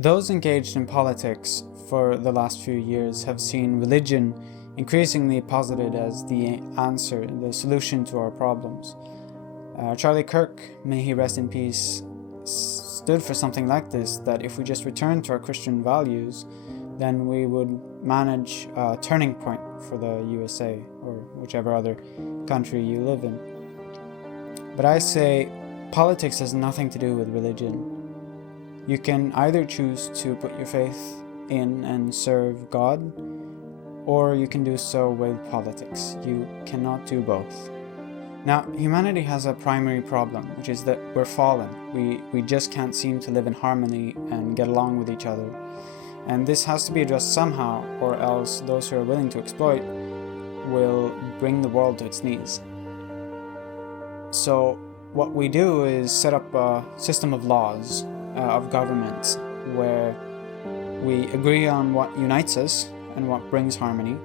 Those engaged in politics for the last few years have seen religion increasingly posited as the answer, the solution to our problems. Charlie Kirk, may he rest in peace, stood for something like this, that if we just return to our Christian values, then we would manage a turning point for the USA or whichever other country you live in. But I say politics has nothing to do with religion. You can either choose to put your faith in and serve God, or you can do so with politics. You cannot do both. Now, humanity has a primary problem, which is that we're fallen. We just can't seem to live in harmony and get along with each other. And this has to be addressed somehow, or else those who are willing to exploit will bring the world to its knees. So what we do is set up a system of laws, of government, where we agree on what unites us and what brings harmony,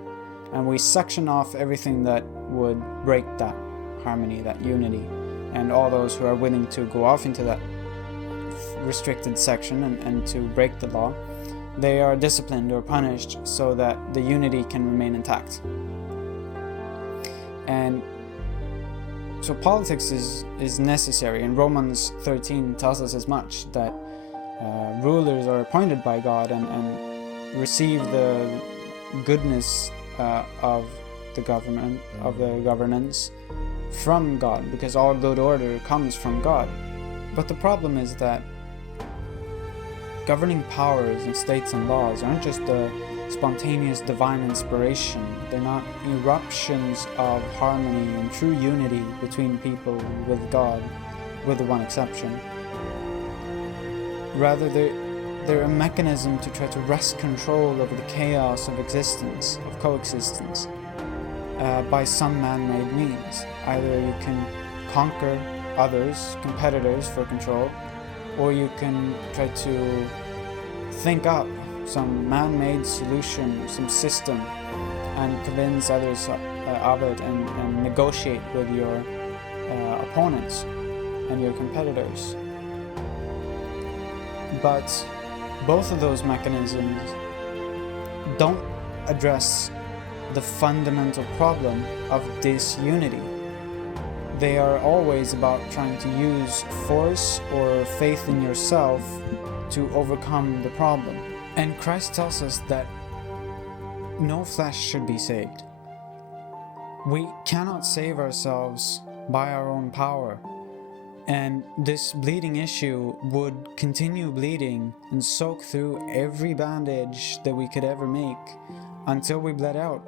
and we section off everything that would break that harmony, that unity, and all those who are willing to go off into that restricted section and to break the law, they are disciplined or punished so that the unity can remain intact. And so politics is necessary, and Romans 13 tells us as much, that rulers are appointed by God and receive the goodness of the government, of the governance from God, because all good order comes from God. But the problem is that governing powers and states and laws aren't just a spontaneous divine inspiration. They're not eruptions of harmony and true unity between people with God, with the one exception. Rather, they're a mechanism to try to wrest control over the chaos of existence, of coexistence, by some man-made means. Either you can conquer others, competitors, for control, or you can try to think up some man-made solution, some system, and convince others of it, and negotiate with your opponents and your competitors. But both of those mechanisms don't address the fundamental problem of disunity. They are always about trying to use force or faith in yourself to overcome the problem. And Christ tells us that no flesh should be saved. We cannot save ourselves by our own power. And this bleeding issue would continue bleeding and soak through every bandage that we could ever make until we bled out.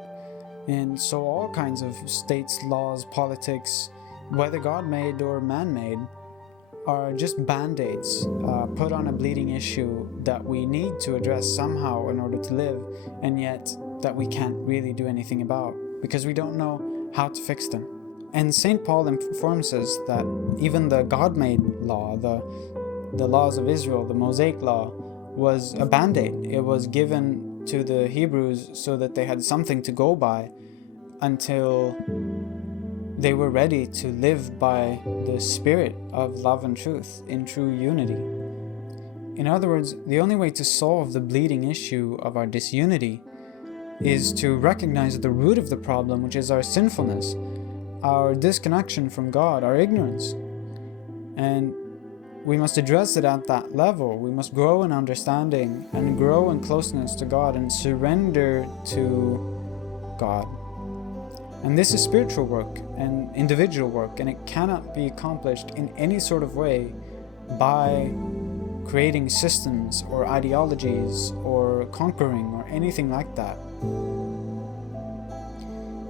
And so all kinds of states, laws, politics, whether God-made or man-made, are just band-aids put on a bleeding issue that we need to address somehow in order to live, and yet that we can't really do anything about because we don't know how to fix them. And St. Paul informs us that even the God-made law, the laws of Israel, the Mosaic law, was a band-aid. It was given to the Hebrews so that they had something to go by until they were ready to live by the spirit of love and truth in true unity. In other words, the only way to solve the bleeding issue of our disunity is to recognize the root of the problem, which is our sinfulness, our disconnection from God, our ignorance. And we must address it at that level. We must grow in understanding and grow in closeness to God and surrender to God. And this is spiritual work and individual work, and it cannot be accomplished in any sort of way by creating systems or ideologies or conquering or anything like that.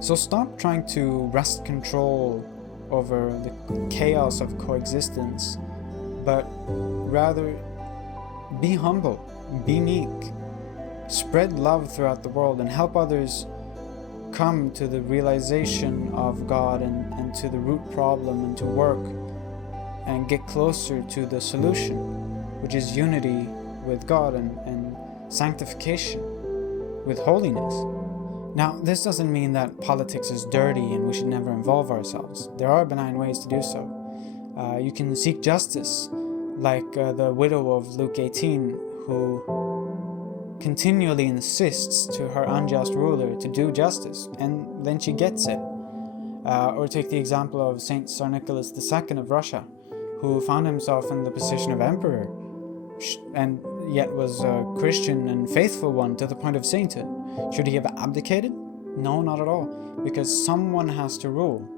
So stop trying to wrest control over the chaos of coexistence, but rather be humble, be meek, spread love throughout the world, and help others come to the realization of God and to the root problem, and to work and get closer to the solution, which is unity with God and sanctification with holiness. Now, this doesn't mean that politics is dirty and we should never involve ourselves. There are benign ways to do so. You can seek justice, like the widow of Luke 18, who continually insists to her unjust ruler to do justice, and then she gets it. Or take the example of Saint Tsar Nicholas II of Russia, who found himself in the position of emperor, and yet was a Christian and faithful one to the point of sainthood. Should he have abdicated? No, not at all, because someone has to rule.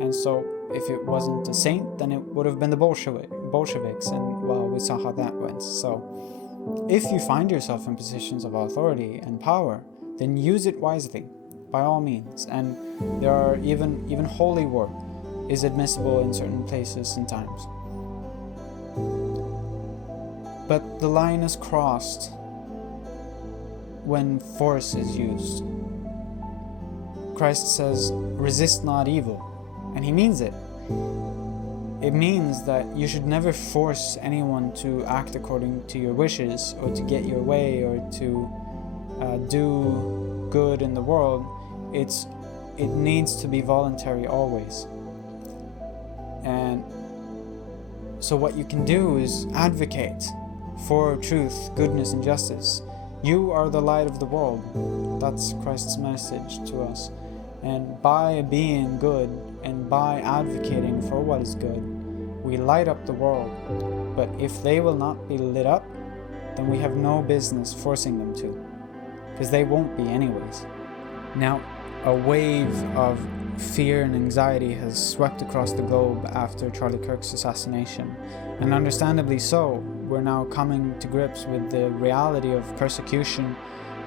And so if it wasn't a saint, then it would have been the Bolsheviks, and well, we saw how that went. So if you find yourself in positions of authority and power, then use it wisely, by all means. And there are even holy war is admissible in certain places and times. But the line is crossed when force is used. Christ says, resist not evil, and he means it. It means that you should never force anyone to act according to your wishes, or to get your way, or to do good in the world. It needs to be voluntary always. And so what you can do is advocate for truth, goodness, and justice. You are the light of the world. That's Christ's message to us. And by being good and by advocating for what is good, we light up the world. But if they will not be lit up, then we have no business forcing them to, because they won't be anyways. Now, a wave of fear and anxiety has swept across the globe after Charlie Kirk's assassination, and understandably so. We're now coming to grips with the reality of persecution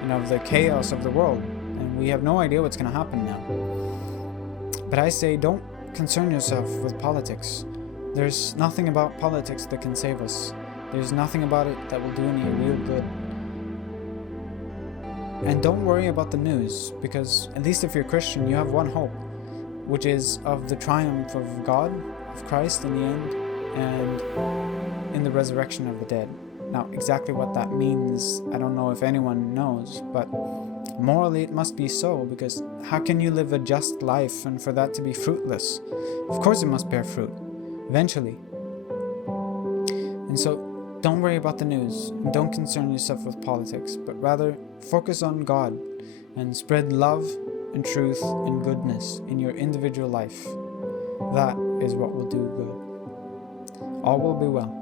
and of the chaos of the world, and we have no idea what's going to happen now. But I say, don't concern yourself with politics. There's nothing about politics that can save us. There's nothing about it that will do any real good. And don't worry about the news, because at least if you're Christian, you have one hope, which is of the triumph of God, of Christ in the end, and in the resurrection of the dead. Now, exactly what that means, I don't know if anyone knows, but morally it must be so, because how can you live a just life and for that to be fruitless? Of course it must bear fruit, eventually. And so, don't worry about the news, and don't concern yourself with politics, but rather focus on God and spread love and truth and goodness in your individual life. That is what will do good. All will be well.